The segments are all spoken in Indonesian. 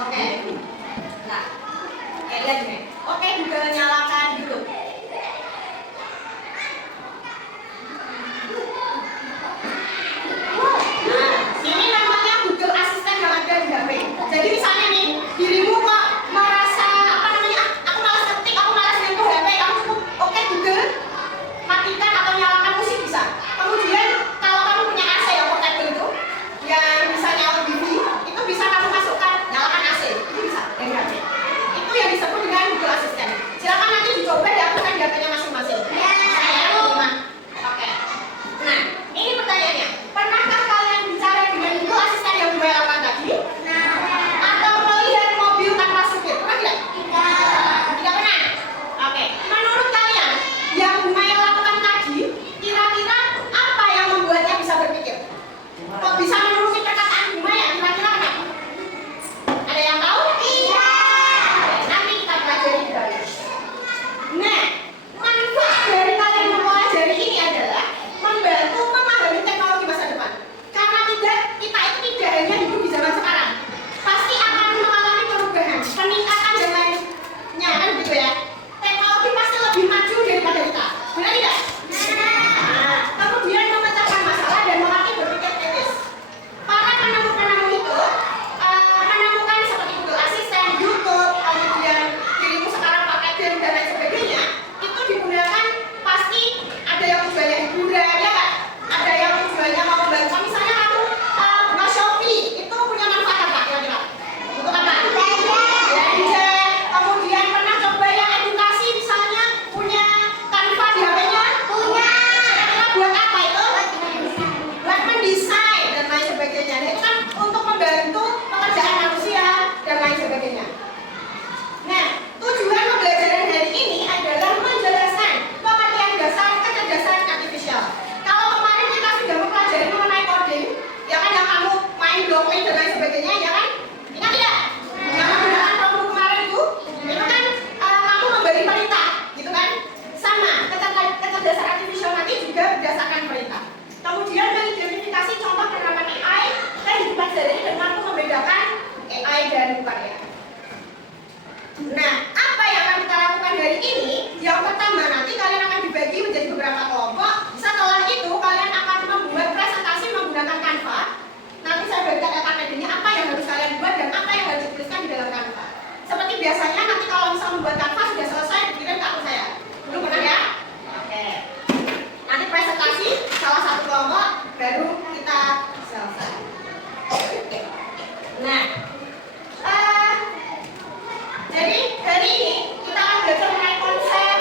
Oke. Nah, lihat nih. Oke, Google nyalakan YouTube. Nah, ini namanya Google Assistant yang ada di HP. Jadi misalnya nih, dirimu kok merasa apa namanya? Aku malas ketik, aku malas nyentuh HP, kamu cukup oke Google matikan atau nyalakan musik bisa. Kemudian kalau kamu punya AC yang portable itu, yang bisa nyala TV, itu bisa kamu masukkan nyalakan AC, itu bisa dari HP. Itu yang disebut dengan Google Assistant. Silakan nanti dicoba diaktifkan di HP-nya masing-masing. Oke. Nah, ini pertanyaannya. Pernahkah kalian bicara dengan Google Assistant yang gue lakukan tadi? Atau melihat mobil tanpa supir? Pernah tidak? Tidak pernah. Oke. Menurut kalian, yang Maya lakukan tadi, kira-kira apa yang membuatnya bisa berpikir? Kok bisa menerusi perkataan Bu Maya? Kira-kira kenapa? Ada yang tahu? Nanti kita pelajari di dalam. Nah, manfaat dari kalian mempelajari ini adalah membantu memahami teknologi masa depan. Karena kita itu tidak hanya hidup di zaman sekarang, pasti akan mengalami perubahan, peningkatan dan lainnya, kan gitu ya. Teknologi pasti lebih maju daripada kita, benar tidak? Nah, kemudian memecahkan masalah dan melatih berpikir kritis. Para penemu-penemu itu menemukan seperti Google Assistant, YouTube, kemudian dirimu sekarang pakai game dan lain sebagainya, itu digunakan pasti ada yang tujuannya hiburan, ya kan? Ada yang tujuannya mau membantu. Misalnya kamu buka Shopee, itu punya manfaat apa kira-kira? Untuk apa? Belanja. Kemudian pernah coba yang edukasi, misalnya punya Canva di HP-nya? Punya. Kira-kira buat apa itu? Buat mendesain dan lain sebagainya. Nah, itu kan untuk membantu pekerjaan manusia dan lain sebagainya. Nah, tujuan pembelajaran hari ini adalah menjelaskan pengertian dasar kecerdasan artifisial. Kalau kemarin kita sudah mempelajari mengenai coding, ya kan, yang kamu main blockchain dan lain sebagainya, ya kan? Ingat tidak? Yang menggunakan prompt kemarin itu kan kamu memberi perintah, gitu kan? Sama, kecerdasan artifisial nanti juga berdasarkan perintah. Kemudian mengidentifikasi contoh penerapan AI dan dipelajari dan mampu membedakan AI dan bukan AI. Nah, apa yang akan kita lakukan hari ini? Yang pertama, nanti kalian akan dibagi menjadi beberapa kelompok. Setelah itu, kalian akan membuat presentasi menggunakan Canva. Nanti saya berikan metodenya apa yang harus kalian buat dan apa yang harus dituliskan di dalam Canva. Seperti biasanya, nanti kalau misal membuat Canva sudah selesai, dikirim ke aku saya. Belum pernah ya? Oke. Nanti presentasi salah satu kelompok, baru kita selesai. Nah, jadi hari ini kita akan belajar mengenai konsep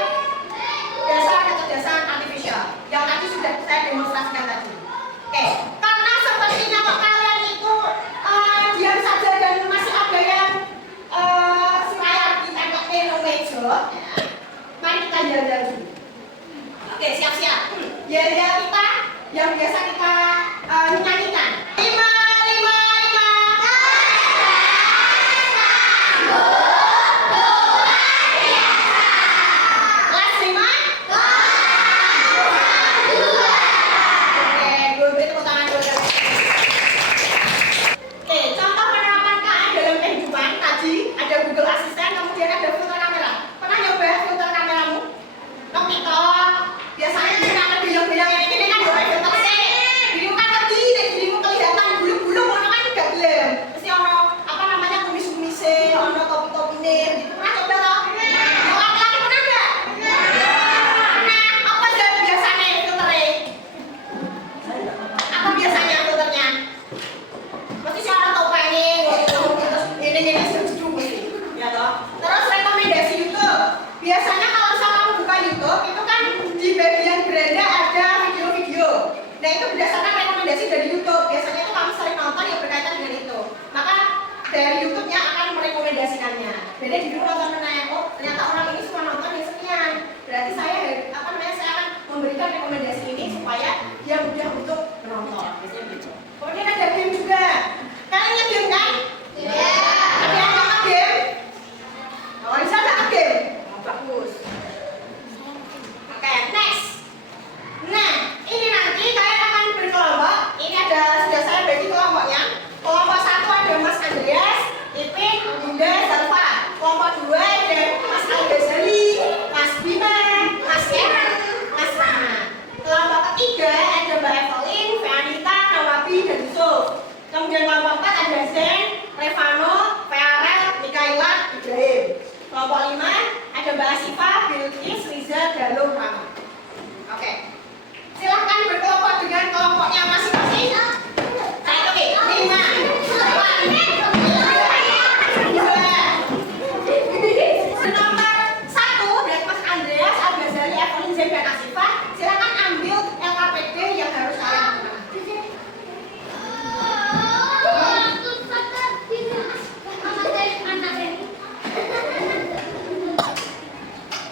dasar kecerdasan artifisial yang tadi sudah saya demonstrasikan tadi. Oke, karena sepertinya kok kalian itu diam saja dan masih ada yang layar ditempelin meja, mari kita jalan-jalan dulu. Oke, siap-siap. Yel-yel kita yang biasa kita nyanyikan. 5, 5, 5. Google Assistant, kemudian ada filter kamera. Pernah nyoba filter kameramu? Nong TikTok. Biasanya kita akan bilang-bilang yang ini kan coba filter sih. Dirimu kan tadi, dirimu kelihatan bulu-bulu, ono kan gak gelem. Mesti ono apa namanya kumis-kumisnya, ono topi-topine gitu. Pernah coba toh? Yang laki-laki pernah gak? Pernah. Apa aja biasanya filternya? Apa biasanya filternya? Mesti si orang topengnya, terus ini sejuk mesti. Ya toh. Terus rekomendasi YouTube. Biasanya kalau misal kamu buka YouTube, itu kan di bagian beranda ada video-video. Nah, itu berdasarkan rekomendasi dari YouTube. Biasanya itu kamu sering nonton yang berkaitan dengan itu. Maka dari YouTube-nya akan merekomendasikannya. Jadi di dulu nonton menanya, oh ternyata orang ini suka nonton yang sekian. Berarti saya saya akan memberikan rekomendasi ini supaya dia mudah untuk menonton. Biasanya gitu. Kemudian ada game juga. Kalian ingat game kan? Iya. Ada yang nonton game? Oh, bisa nggak game? Oh, bagus. Oke, next. Nah, ini nanti kalian akan berkelompok. Ini ada sudah saya bagi kelompoknya. Kelompok 1 ada Mas Andreas, Ipin, jalur kamu. Oke. Silahkan berkelompok dengan kelompoknya masing-masing. Saya oke. 5, 4, 3, 2. Nomor 1 dari Mas Andreas, Abazali, Evelyn, Zain, dan Asifa. Silahkan ambil LKPD yang harus kalian lakukan.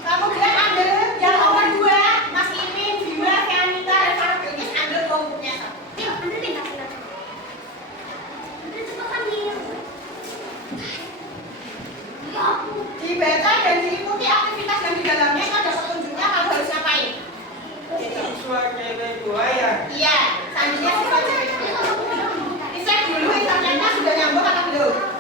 Kemudian ambil yang nomor 2, Mas Ipin, Bima, Fianita, Reva, Bilkis, ambil kelompoknya satu. Dibaca dan diikuti aktivitas yang di dalamnya, itu ada petunjuknya kamu harus ngapain. Siswa cewek buaya. Iya, selanjutnya siswa cewek. Dicek dulu internetnya sudah nyambung atau belum.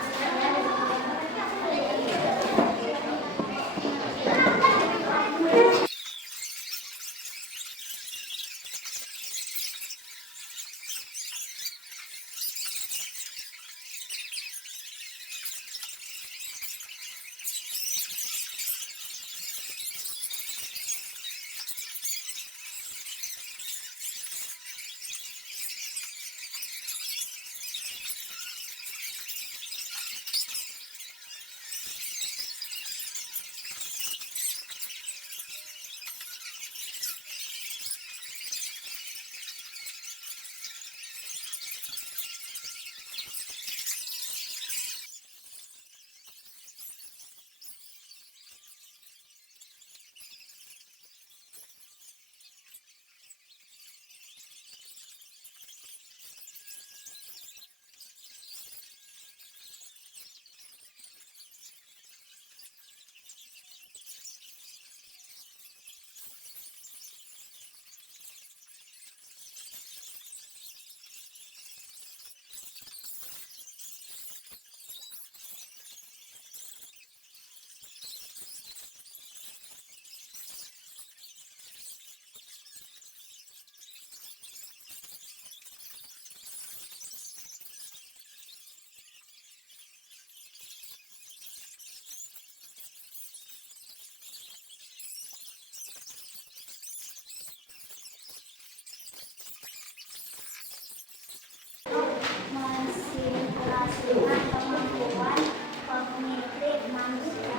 Mensimulasikan kemampuan kognitif manusia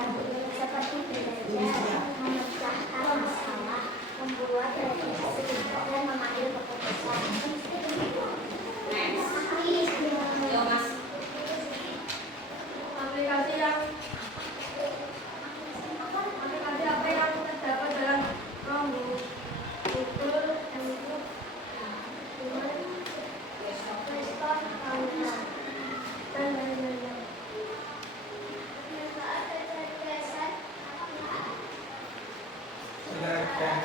seperti belajar, memecahkan masalah, membuat prediksi, dan mengambil keputusan. Yo, Mas. Aplikasi apa yang terdapat dalam Chromebook, Google, Facebook, Playstore, dan lain-lain. Silakan.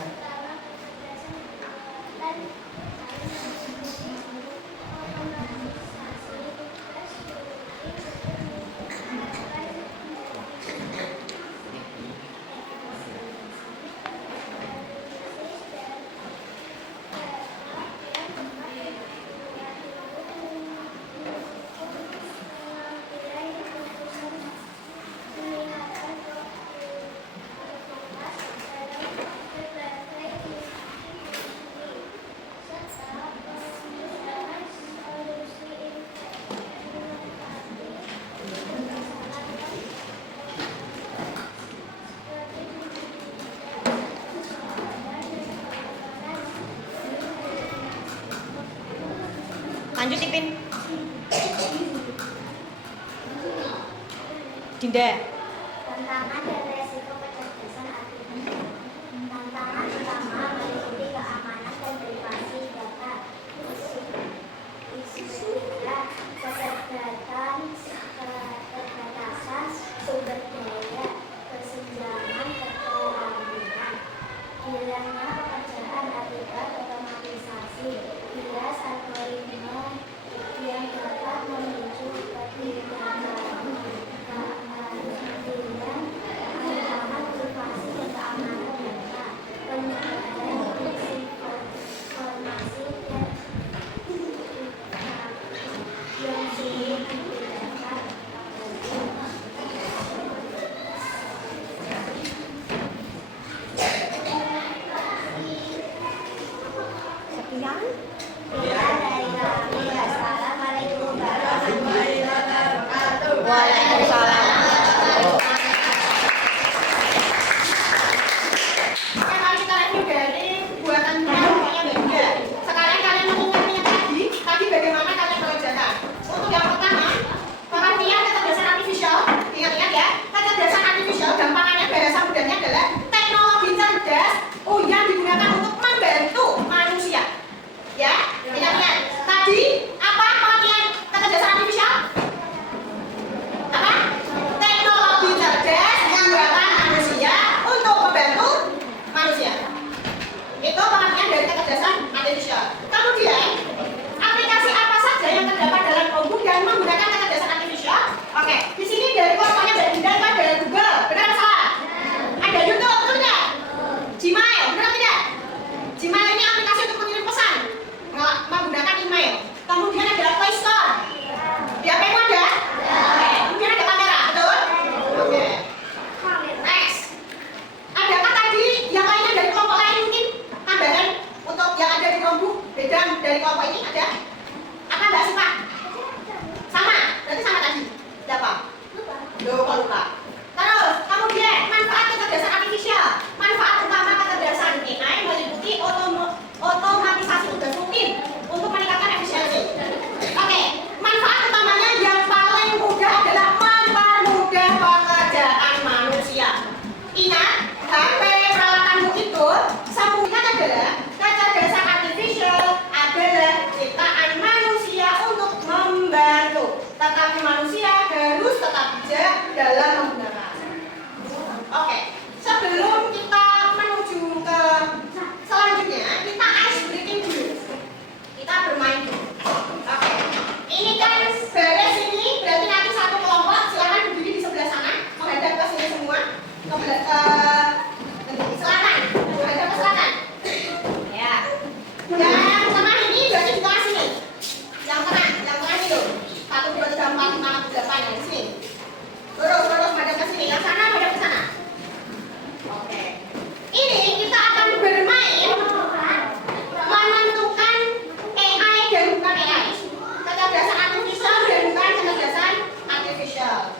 Lanjut Ipin. Dinda. Tantangan dan resiko kecerdasan artificial. Tantangan utama meliputi keamanan dan privasi data, istilah, keterbatasan sumber daya, kesenjangan keterampilan, hilangnya pekerjaan akibat otomatisasi, bias algoritma yang dapat memicu ketidakadilan, ancaman privasi dan keamanan data, penyebaran disinformasi dan yang sering digunakan. Waalaikumsalam. Oke, mari kita review dari buatan kelompoknya beda. Sekarang kalian mengingat tadi bagaimana kalian mengerjakan. Untuk yang pertama, pengertian kecerdasan artifisial. Ingat-ingat ya, kecerdasan artifisial gampangannya bahasa mudahnya adalah teknologi cerdas yang digunakan untuk membantu manusia. Ya, ingat-ingat. Tadi apa pengertian kecerdasan artifisial? Apa? Teknologi cerdas buatan manusia untuk membantu manusia. Itu pengertian dari kecerdasan artifisial. Kemudian, aplikasi apa saja yang terdapat dalam Chromebook dan menggunakan kecerdasan artifisial? Oke, di sini dari kelompoknya Mbak Dinda itu ada Google, benar atau salah? Ada YouTube, betul tidak? Gmail, benar atau tidak? Gmail ini aplikasi untuk mengirim pesan menggunakan email. Kemudian ada Play Store. Di HP-mu ada? Oke. Kemudian ada kamera, betul? Oke. Next. Adakah tadi yang lainnya dari kelompok lain mungkin tambahan untuk yang ada di Chromebook beda dari kelompok ini ada? Apa Mbak Siva? Sama? Berarti sama tadi? Ada apa? Lupa. Terus, kemudian manfaat kecerdasan artifisial. Manfaat utama kecerdasan AI meliputi otomatisasi tugas rutin untuk meningkatkan efisiensi. Oke, manfaat utamanya yang paling mudah adalah mempermudah pekerjaan manusia. Ingat, HP peralatanmu itu semuanya adalah kecerdasan artifisial adalah ciptaan manusia untuk membantu. Tetapi manusia harus tetap bijak dalam menggunakan. Oke, sebelum kita menuju ke selanjutnya, kita ice breaking dulu. Kita bermain dulu. Oke, ini kan beres ini, berarti nanti satu kelompok silakan berdiri di sebelah sana, menghadap ke sini semua, selatan, menghadap ke selatan. Ya. Dan tengah ini berarti di tengah sini. Yang tengah ini loh. 1, 2, 3, 4, 5, 6, 8 yang di sini. Terus menghadap ke sini, yang sana menghadap ke sana. Oke. Ini kita akan bermain menentukan AI dan bukan AI. Kecerdasan artifisial dan bukan kecerdasan artifisial.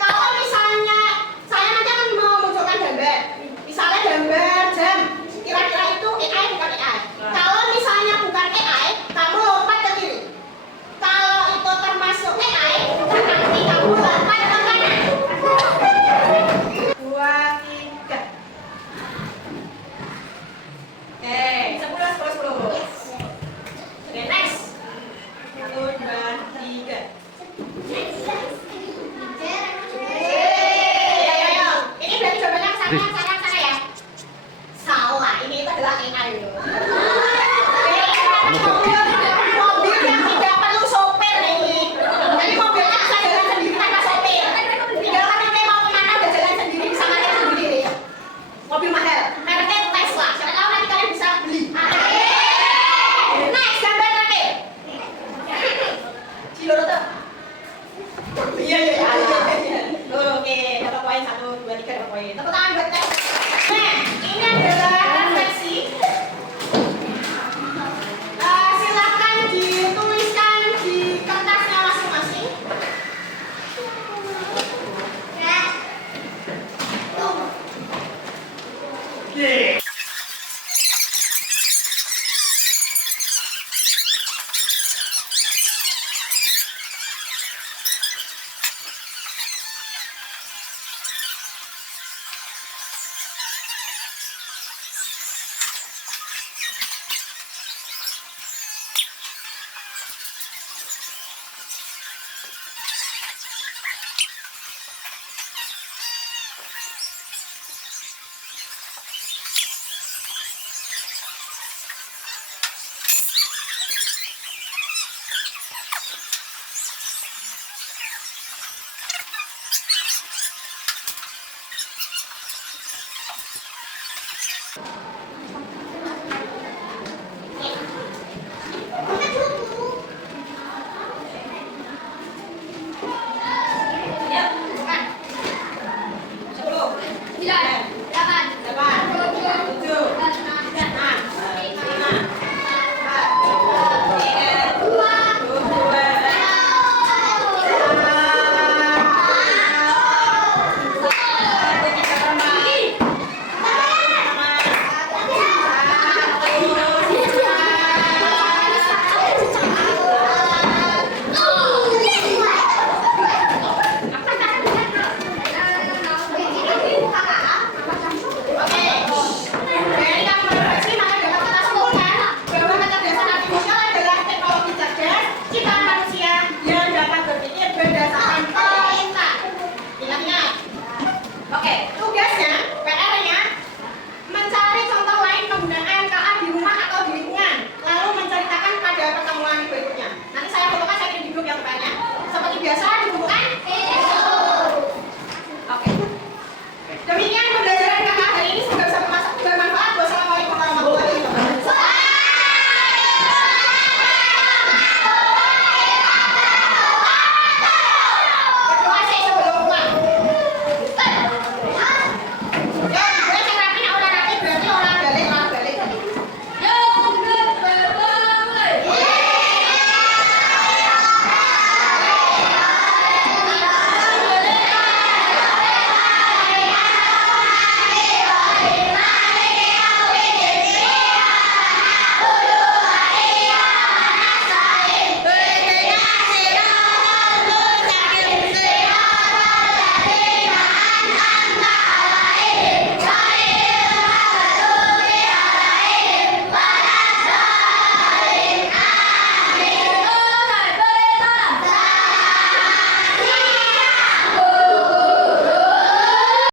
Kalau misalnya saya nanti akan memunculkan gambar. Misalnya gambar jam. Kira-kira itu AI bukan AI. Kalau misalnya bukan AI, kamu lompat ke kiri. Kalau itu termasuk AI, nanti kamu lompat ke kanan. 2, 3. Oke, 10. Oke, next. 1, 2, 3. Ayo. Ini berarti jawabannya ke sana.